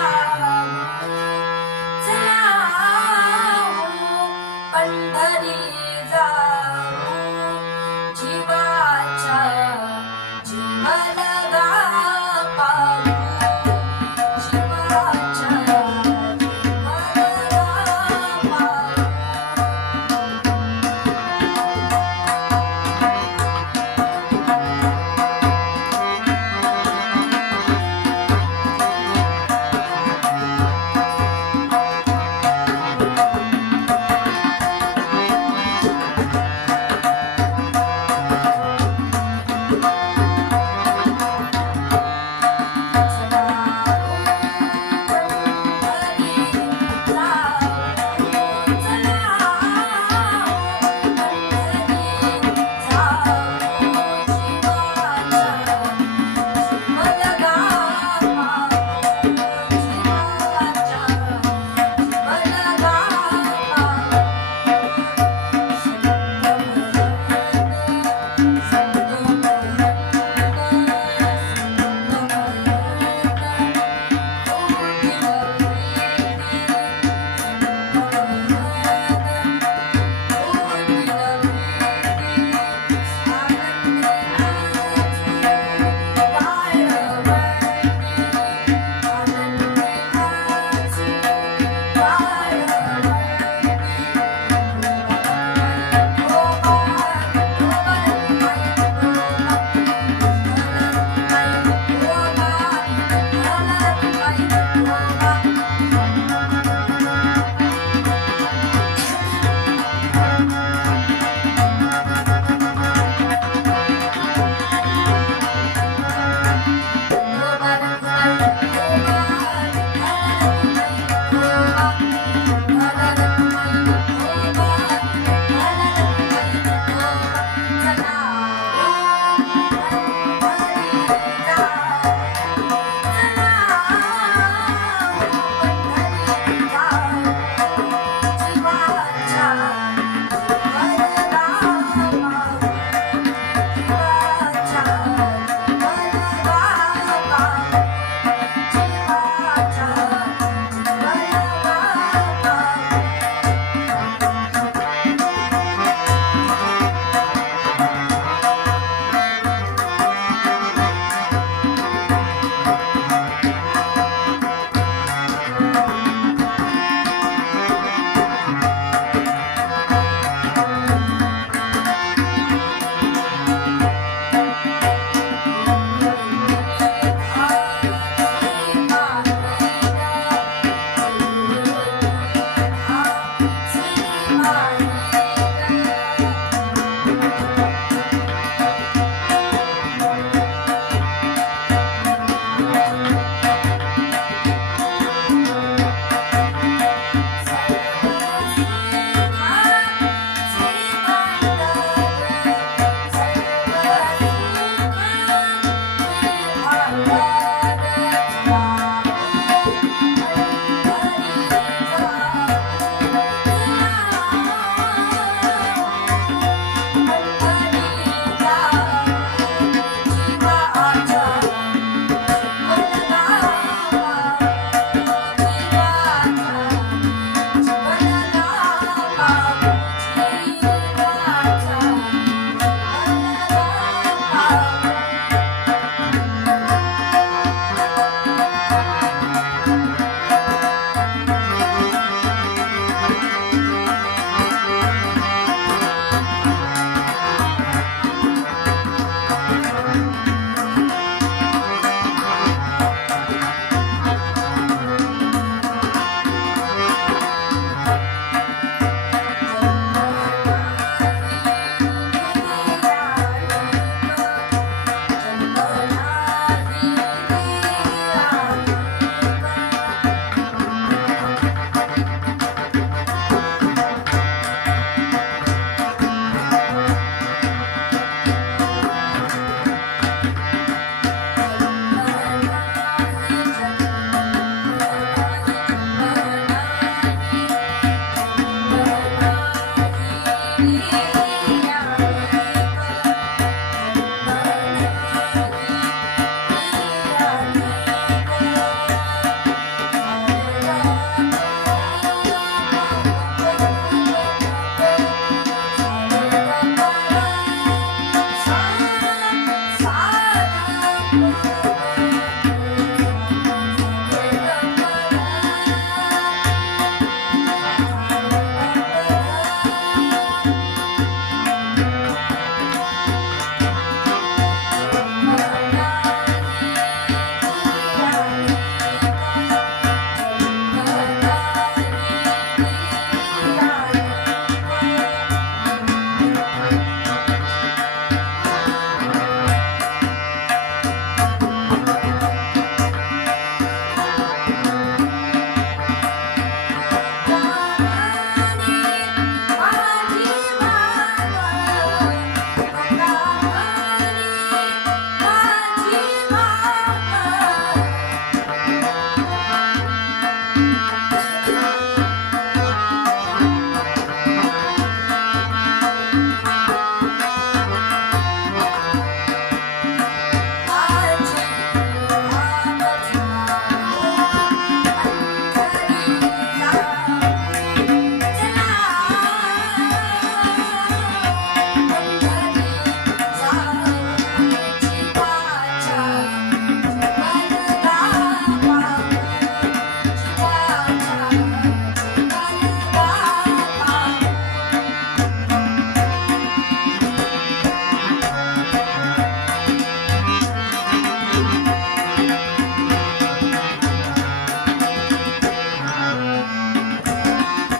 Salamat